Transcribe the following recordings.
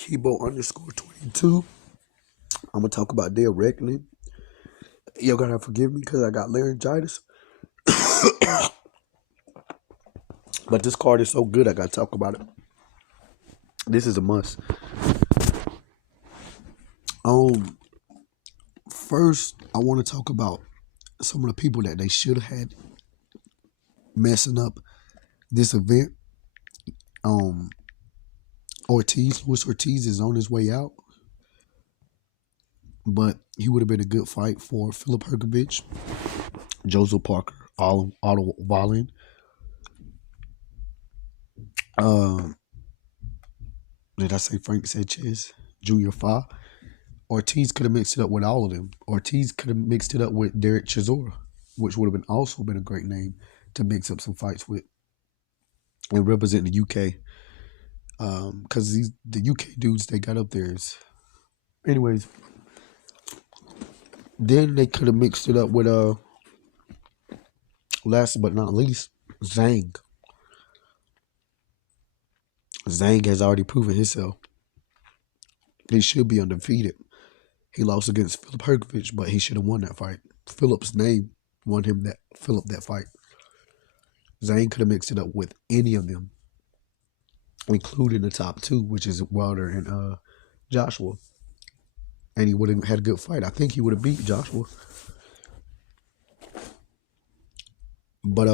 Kibo underscore 22. I'm gonna talk about their reckoning. Y'all gotta forgive me because I got laryngitis. But this card is so good, I gotta talk about it. This is a must. Um, First, I want to talk about some of the people that they should have had messing up this event. Um, Luis Ortiz is on his way out, but he would have been a good fight for Philip Hergovich, Joseph Parker, Otto Wallin. Um, did I say Frank Sanchez, Junior Fa? Ortiz could have mixed it up with all of them. Ortiz could have mixed it up with Derek Chisora, which would have been also been a great name to mix up some fights with and represent the UK. Because the UK dudes they got up there is, anyways. Then they could have mixed it up with last but not least, Zhang. Zhang has already proven himself. He should be undefeated. He lost against Philip Hergovich, but he should have won that fight. Philip's name won him that fight. Zhang could have mixed it up with any of them, including the top two, which is Wilder and Joshua. And he would have had a good fight. I think he would have beat Joshua. But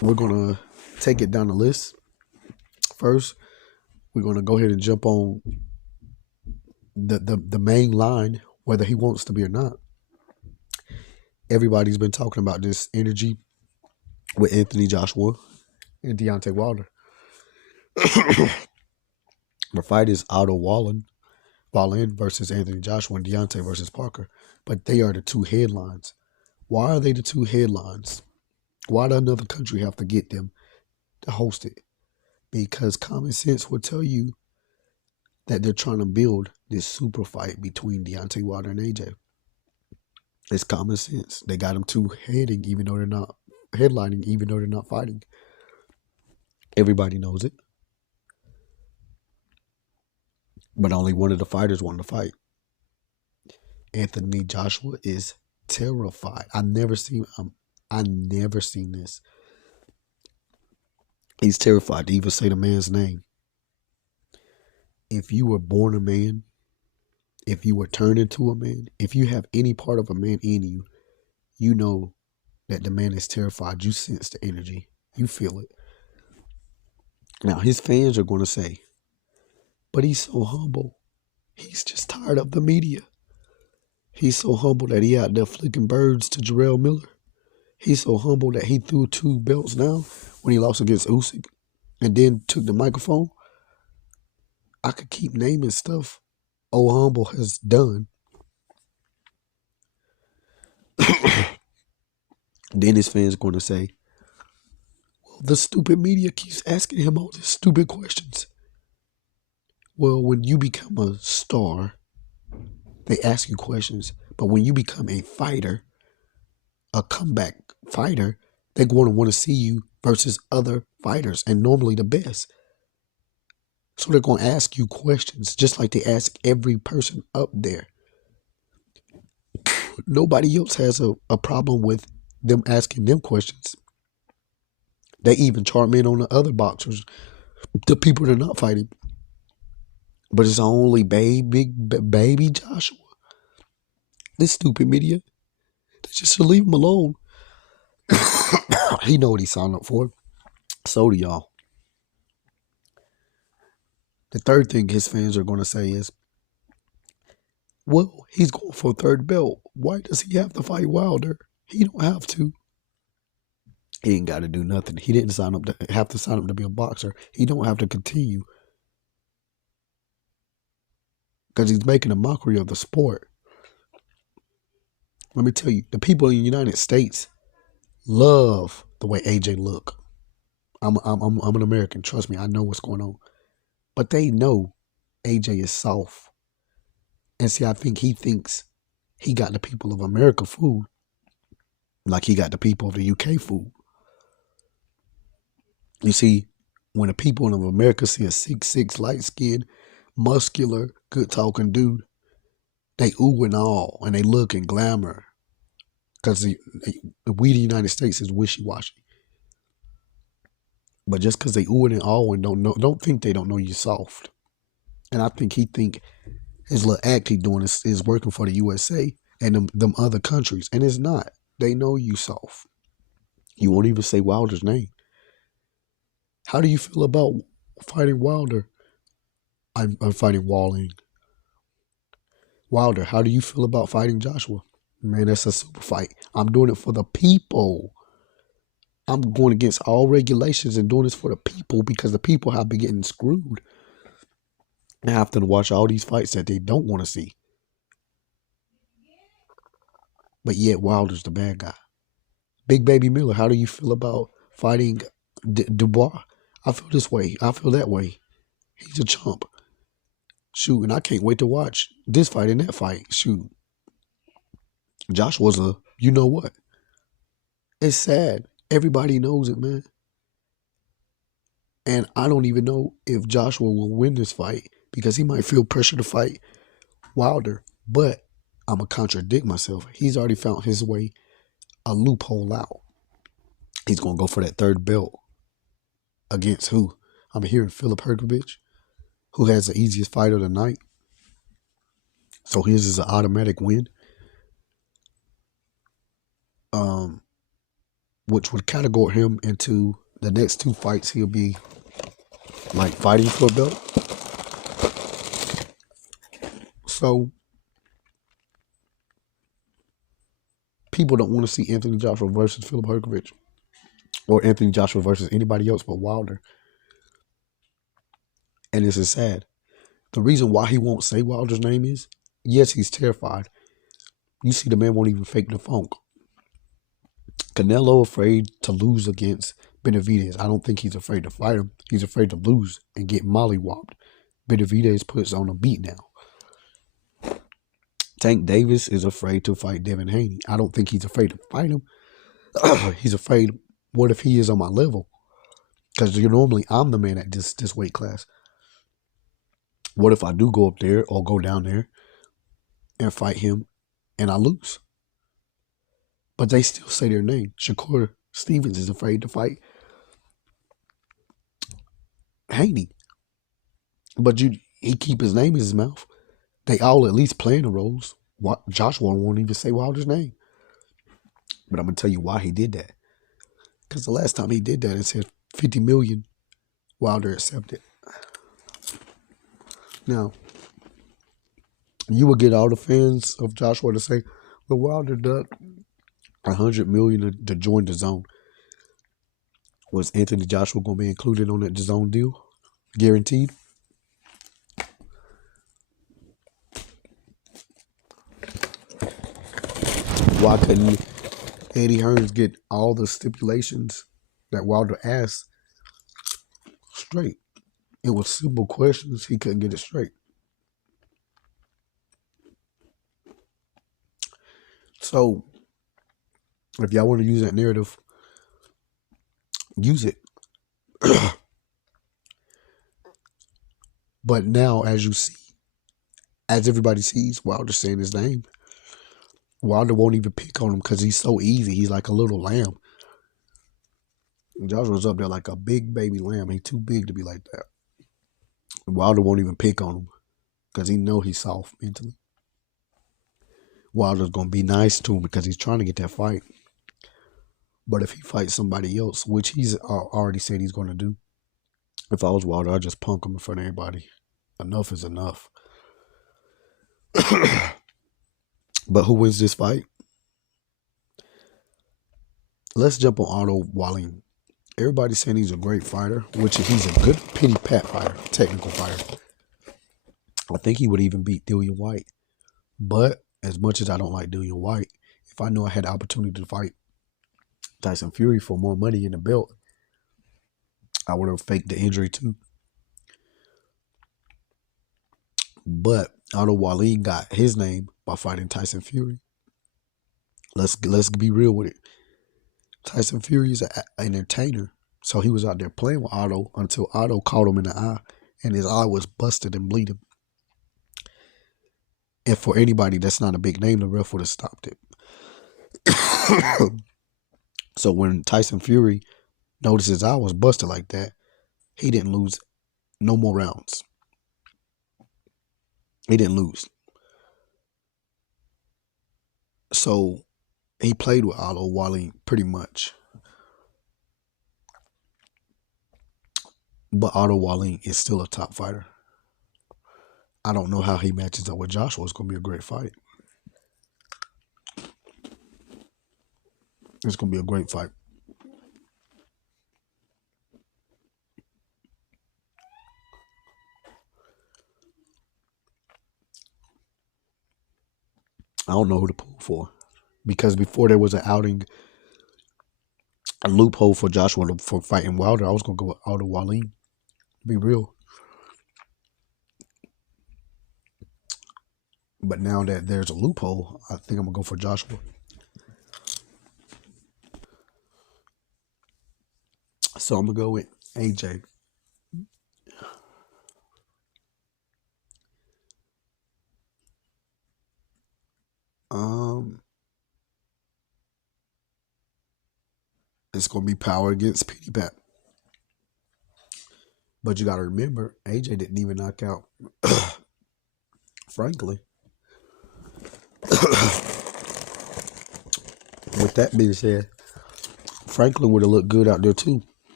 we're gonna take it down the list. First, we're gonna go ahead and jump on the main line, whether he wants to be or not. Everybody's been talking about this energy with Anthony Joshua and Deontay Wilder. The fight is Otto Wallin versus Anthony Joshua and Deontay versus Parker. But they are the two headlines. Why are they the two headlines? Why does another country have to get them to host it? Because common sense would tell you that they're trying to build this super fight between Deontay Wilder and AJ. It's common sense. They got them two heading, even though they're not headlining, even though they're not fighting. Everybody knows it. But only one of the fighters wanted to fight. Anthony Joshua is terrified. I never seen this. He's terrified to even say the man's name. If you were born a man, if you were turned into a man, if you have any part of a man in you, you know that the man is terrified. You sense the energy. You feel it. Now, his fans are going to say, but he's so humble. He's just tired of the media. He's so humble that he out there flicking birds to Jarrell Miller. He's so humble that he threw 2 belts down when he lost against Usyk and then took the microphone. I could keep naming stuff old humble has done. Then his fans are going to say, well, the stupid media keeps asking him all these stupid questions. Well, when you become a star, they ask you questions. But when you become a fighter, a comeback fighter, they're going to want to see you versus other fighters, and normally the best. So they're going to ask you questions, just like they ask every person up there. Nobody else has a problem with them asking them questions. They even chime in on the other boxers, the people that are not fighting. But it's only baby Joshua. This stupid media, they just should leave him alone. He know what he signed up for. So do y'all. The third thing his fans are going to say is, well, he's going for a third belt. Why does he have to fight Wilder? He don't have to. He ain't got to do nothing. He didn't have to sign up to be a boxer. He don't have to continue. Because he's making a mockery of the sport. Let me tell you, the people in the United States love the way AJ look. I'm an American. Trust me, I know what's going on. But they know AJ is soft. And see, I think he thinks he got the people of America food like he got the people of the UK food. You see, when the people of America see a 6'6", light skin, muscular, good talking dude. They ooh and all, and they look and glamour because we, the United States, is wishy washy. But just because they ooh and all and don't think they don't know you soft. And I think he think his little act he doing is working for the USA and them other countries, and it's not. They know you soft. You won't even say Wilder's name. How do you feel about fighting Wilder? I'm fighting Walling. Wilder, how do you feel about fighting Joshua? Man, that's a super fight. I'm doing it for the people. I'm going against all regulations and doing this for the people because the people have been getting screwed. They have to watch all these fights that they don't want to see. But yet Wilder's the bad guy. Big Baby Miller, how do you feel about fighting Dubois? I feel this way. I feel that way. He's a chump. Shoot, and I can't wait to watch this fight and that fight. Shoot. Joshua's a, you know what? It's sad. Everybody knows it, man. And I don't even know if Joshua will win this fight because he might feel pressure to fight Wilder. But I'm going to contradict myself. He's already found his way a loophole out. He's going to go for that third belt. Against who? I'm hearing Filip Hrgović, who has the easiest fight of the night. So his is an automatic win. Which would categorize him into the next two fights. He'll be like fighting for a belt. So people don't want to see Anthony Joshua versus Filip Hrgović or Anthony Joshua versus anybody else but Wilder. And this is sad. The reason why he won't say Wilder's name is, yes, he's terrified. You see, the man won't even fake the funk. Canelo afraid to lose against Benavidez. I don't think he's afraid to fight him. He's afraid to lose and get mollywopped. Benavidez puts on a beat now. Tank Davis is afraid to fight Devin Haney. I don't think he's afraid to fight him. He's afraid, what if he is on my level? Because normally I'm the man at this weight class. What if I do go up there or go down there and fight him and I lose? But they still say their name. Shakur Stevens is afraid to fight Haney. But he keep his name in his mouth. They all at least playing the roles. Joshua won't even say Wilder's name. But I'm going to tell you why he did that. Because the last time he did that, it said 50 million. Wilder accepted. Now, you will get all the fans of Joshua to say, well, Wilder did 100 million to join the zone. Was Anthony Joshua going to be included on that zone deal? Guaranteed? Why couldn't Eddie Hearns get all the stipulations that Wilder asked straight? It was simple questions. He couldn't get it straight. So, if y'all want to use that narrative, use it. But now, as you see, as everybody sees, Wilder saying his name, Wilder won't even pick on him because he's so easy. He's like a little lamb. Joshua's up there like a big baby lamb. He's too big to be like that. Wilder won't even pick on him because he know he's soft mentally. Wilder's going to be nice to him because he's trying to get that fight. But if he fights somebody else, which he's already said he's going to do, if I was Wilder, I'd just punk him in front of everybody. Enough is enough. But who wins this fight? Let's jump on Otto Wallin. Everybody's saying he's a great fighter, which he's a good pity pat fighter, technical fighter. I think he would even beat Dillian Whyte. But as much as I don't like Dillian Whyte, if I knew I had the opportunity to fight Tyson Fury for more money in the belt, I would have faked the injury too. But Otto Wallin got his name by fighting Tyson Fury. Let's be real with it. Tyson Fury is an entertainer. So he was out there playing with Otto until Otto caught him in the eye and his eye was busted and bleeding. And for anybody that's not a big name, the ref would have stopped it. So when Tyson Fury noticed his eye was busted like that, he didn't lose no more rounds. He didn't lose. So he played with Otto Wallin pretty much. But Otto Wallin is still a top fighter. I don't know how he matches up with Joshua. It's going to be a great fight. It's going to be a great fight. I don't know who to pull for. Because before there was an outing, a loophole for Joshua for fighting Wilder, I was going to go with Otto Wallin. Be real. But now that there's a loophole, I think I'm going to go for Joshua. So I'm going to go with AJ. It's going to be power against Petey Pat. But you got to remember, AJ didn't even knock out Franklin. With that being said, Franklin would have looked good out there too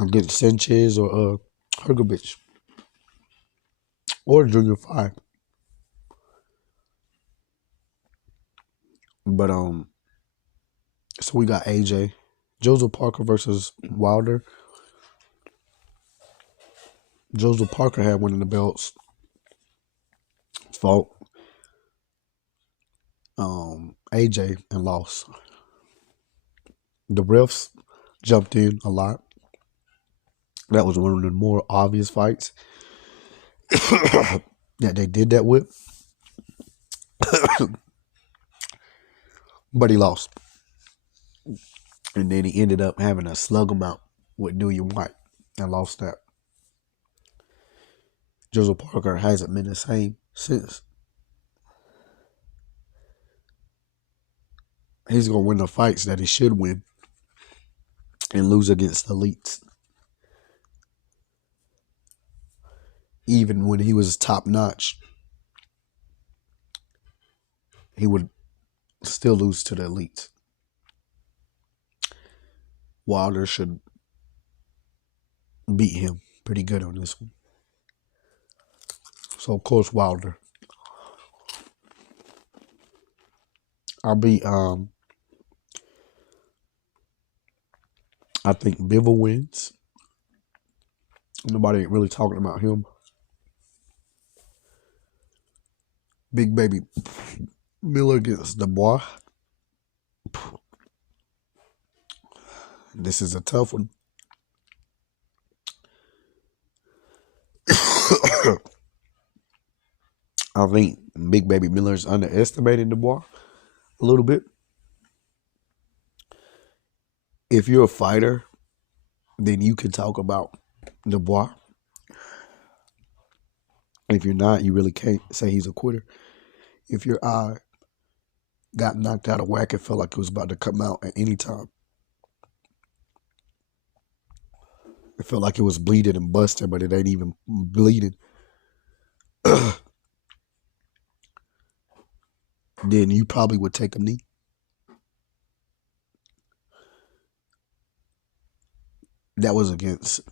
against Sanchez or Hrgovic or Junior 5. But so we got AJ, Joseph Parker versus Wilder. Joseph Parker had one of the belts. Fought AJ and lost. The refs jumped in a lot. That was one of the more obvious fights that they did that with. But he lost. And then he ended up having a slug him out with Dillian White and lost that. Joseph Parker hasn't been the same since. He's going to win the fights that he should win and lose against elites. Even when he was top notch, he would still lose to the elites. Wilder should beat him pretty good on this one. So, of course, Wilder. I'll be, I think Bivol wins. Nobody ain't really talking about him. Big Baby Miller against Dubois. This is a tough one. I think Big Baby Miller's underestimated Dubois a little bit. If you're a fighter, then you can talk about Dubois. If you're not, you really can't say he's a quitter. If your eye got knocked out of whack, it felt like it was about to come out at any time. It felt like it was bleeding and busting, but it ain't even bleeding. Then you probably would take a knee. That was against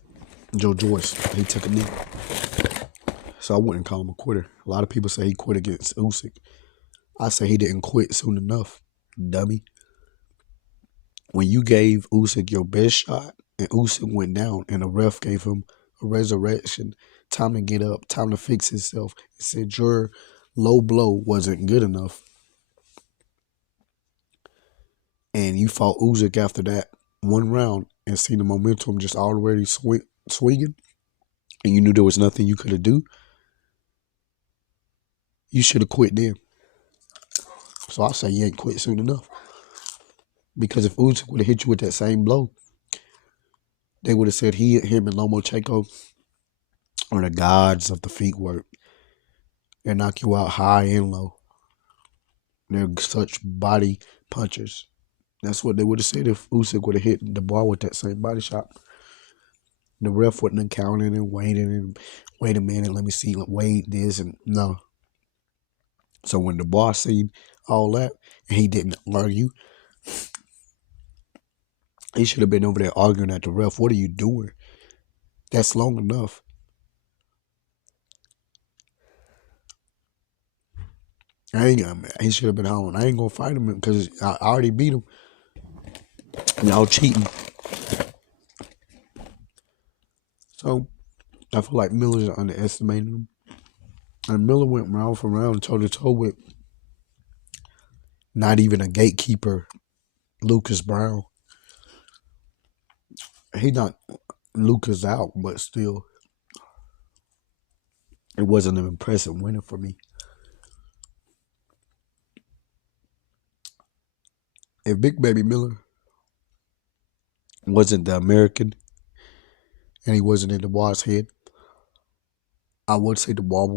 Joe Joyce. He took a knee. So I wouldn't call him a quitter. A lot of people say he quit against Usyk. I say he didn't quit soon enough, dummy. When you gave Usyk your best shot and Usyk went down and the ref gave him a resurrection, time to get up, time to fix himself, and said your low blow wasn't good enough, and you fought Usyk after that one round and seen the momentum just already swinging, and you knew there was nothing you could have do, you should have quit then. So I say you ain't quit soon enough. Because if Usyk would have hit you with that same blow, they would have said him and Lomachenko are the gods of the feet work. They knock you out high and low. They're such body punchers. That's what they would have said if Usyk would have hit the bar with that same body shot. The ref wouldn't have counted and waited and wait a minute, let me see, wait this and no. So when the boss seen all that and he didn't argue, he should have been over there arguing at the ref. What are you doing? That's long enough. He should have been hollering. I ain't gonna fight him because I already beat him. Y'all cheating. So I feel like Miller's underestimating him. And Miller went round for round, toe to toe with not even a gatekeeper, Lucas Brown. He knocked Lucas out, but still, it wasn't an impressive winner for me. If Big Baby Miller wasn't the American and he wasn't in the Wall's head, I would say the Wall